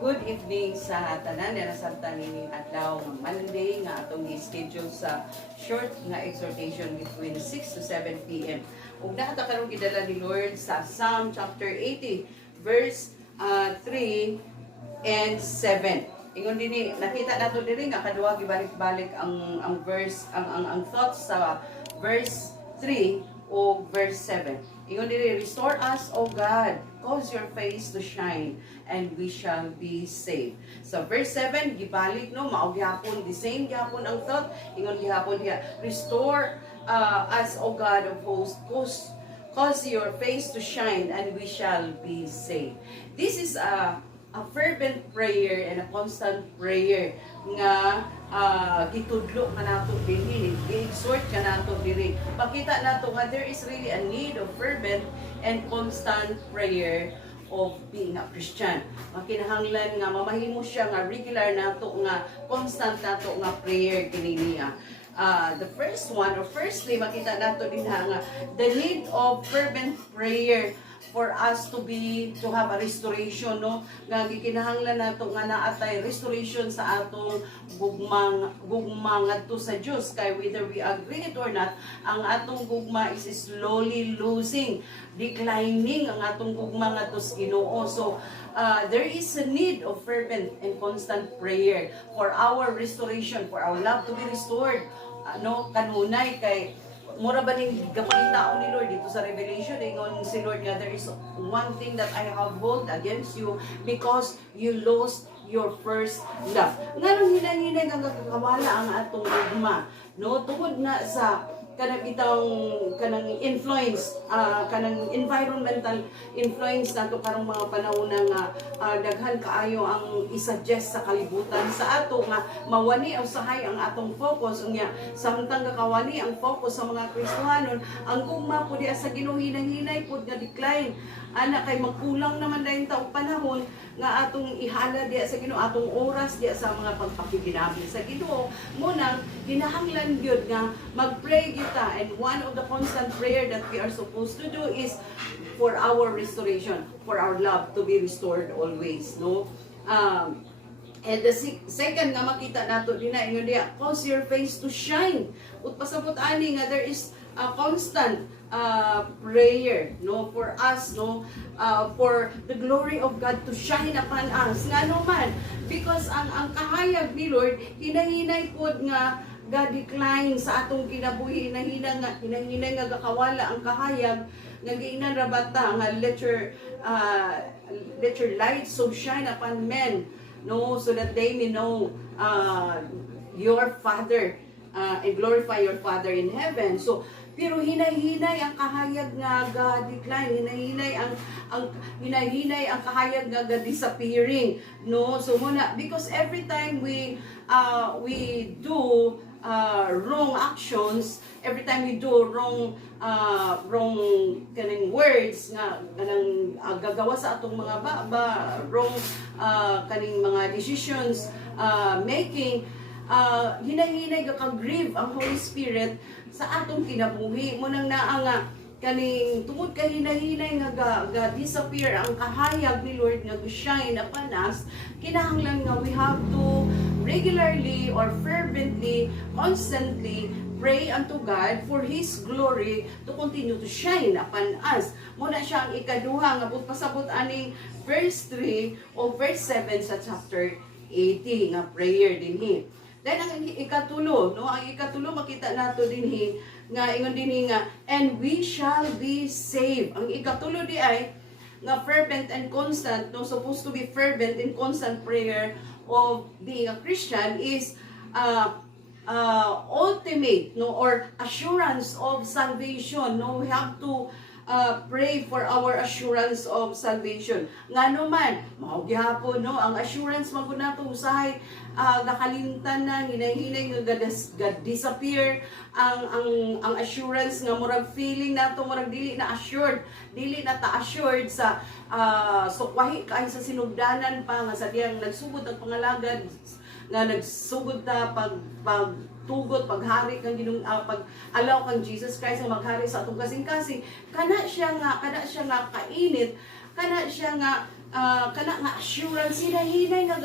Good evening sa tanan na nasabtan nining adlaw ng Monday nga atong gi-schedule sa short nga exhortation between 6 to 7 p.m. Ug naata karon gidala ni Lord sa Psalm chapter 80 verse 3 and 7. Ingon dinhi nakita nato diri nga kaduha gibalik-balik ang verse ang thoughts sa verse 3 o verse 7. Ingon diri, restore us, O God, cause your face to shine, and we shall be saved. So verse 7, gibalik no, mao gihapon, the same gihapon ang thought. Ingon gihapon diha, restore us, O God of hosts, cause your face to shine, and we shall be saved. This is a fervent prayer and a constant prayer nga gitudlo ka nato dinhi, gi-exhort ka nato diri. Pakita nato nga there is really a need of fervent and constant prayer of being a Christian. Makinahanglan nga mamahimo siya nga regular nato nga constant nato nga prayer kini niya. The first one, or firstly, makita nato din nga the need of fervent prayer for us to have a restoration, no, nga gikinahanglan nato nga naatay restoration sa atong gugma ngadto sa Dios, kay whether we agree it or not, ang atong gugma is slowly losing, declining ang atong gugma ngadto sa Ginoo. So there is a need of fervent and constant prayer for our restoration, for our love to be restored. Kanunay kay mura ba ning gapangitaon ni Lord dito sa Revelation, ingon si Lord nga, there is one thing that I have hold against you because you lost your first love. Nganong hinay-hinay nga kakawala ang atong gugma, no, tungod na sa kanang influence, kanang environmental influence nato karong mga panahon nga daghan kaayo ang isuggest sa kalibutan sa ato nga mawani o sahay ang atong focus unya samtang kakawani ang focus sa mga Kristohanon, ang gugma po diya sa Ginoo hinay-hinay pud nga decline ana kay magkulang naman dayon taong panahon nga atong ihala diya sa Ginoo, atong oras diya sa mga pagpakiginabi sa Ginoo. Munang kinahanglan gyud nga magpray kita, and one of the constant prayer that we are supposed to do is for our restoration, for our love to be restored always, no. And the second nga makita nato dinha ingon diya, cause your face to shine. Ut pasabot ani nga there is a constant prayer, no, for us, no, for the glory of God to shine upon us. Ngano man, because ang kahayag ni Lord hinahinay pod nga ga-decline sa atong kinabuhi, hinahinay nga gakawala ang kahayag nga giingnan ra bata nga let your light so shine upon men, no, so that they may know your Father and glorify your Father in heaven. So pero hinay-hinay ang kahayag nga ga-decline, hinay-hinay ang kahayag nga ga-disappearing, no. So muna, because every time we do wrong actions, every time we do wrong kaning words nga kanang gagawa sa atong mga wrong kaning mga decisions making, hinay-hinay gaka-grieve ang Holy Spirit sa atong kinabuhi. Munang naa nga kaning tungod kay hinay-hinay nga ga-disappear ang kahayag ni Lord nga shine upon us, kinahanglan nga we have to regularly or fervently, constantly pray unto God for His glory to continue to shine upon us. Muna siya ang ikaduha nga pasabot aning verse 3 o verse 7 sa chapter 80 nga prayer dinhi. Then ang ikatulo, no, ang ikatulo makita nato dinhi nga ingon dinhi nga, and we shall be saved. Ang ikatulo di ay nga fervent and constant, no, supposed to be fervent and constant prayer of being a Christian is ultimate, no, or assurance of salvation, no. We have to pray for our assurance of salvation. Ngano man, mao gihapon, no, ang assurance man gud nato usahay gakalimtan na, hinay-hinay nga disappear ang assurance nga murag feeling nato murag dili na assured, dili na ta assured sa sukwahi kay sa sinugdanan pa nga sa diyang nagsugod ang pangalagad nga nagsugod ta pagtugot, paghari kang pag-allow kang Jesus Christ nga maghari sa atong kasing-kasing, kana siya nga kainit, kana siya nga kana nga assurance hinay nga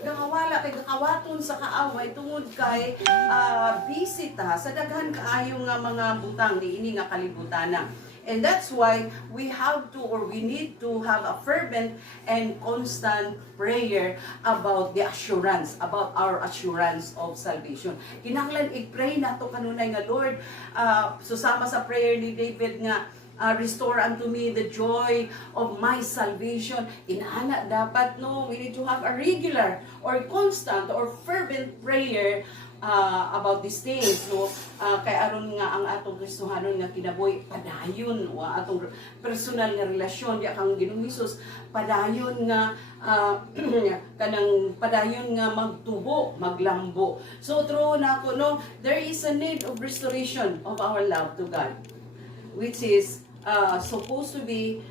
gakawala kay gakawaton sa kaaway tungod kay busy ta sa daghan kaayo nga mga butang niini nga kalibutana. And that's why we have to, or we need to have a fervent and constant prayer about the assurance, about our assurance of salvation. Kinahanglan i-pray nato kanunay nga Lord, susama sa prayer ni David nga, restore unto me the joy of my salvation. Inaana dapat no, we need to have a regular or constant or fervent prayer about these things, no. Kay aron nga ang atong Kristohanon nga kinabuhi padayon, o atong personal nga relasyon di kang Ginoong Hesus padayon nga kanang padayon nga magtubo, maglambo. So true na ako, no, there is a need of restoration of our love to God, which is supposed to be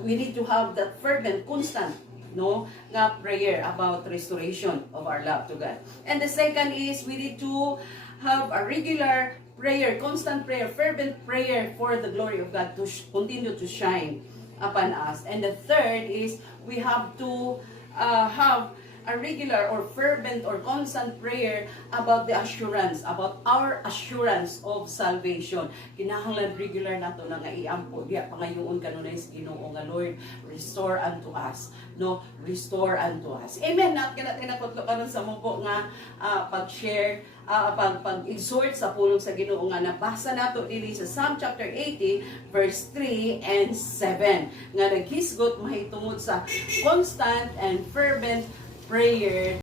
we need to have that fervent, constant, no, nga prayer about restoration of our love to God. And the second is we need to have a regular prayer, constant prayer, fervent prayer for the glory of God to continue to shine upon us. And the third is we have to have a regular or fervent or constant prayer about the assurance, about our assurance of salvation. Kinahanglan regular nato na nga iampo diya pangayoon kanunay sa Ginoo nga Lord, restore unto us, no, restore unto us. Amen. Nat kana tinakotlo karon sa mubo nga pag-share, pag-exhort sa pulong sa Ginoo nga nabasa nato dinhi sa Psalm chapter 80 verse 3 and 7 nga naghisgot mahitungod sa constant and fervent prayer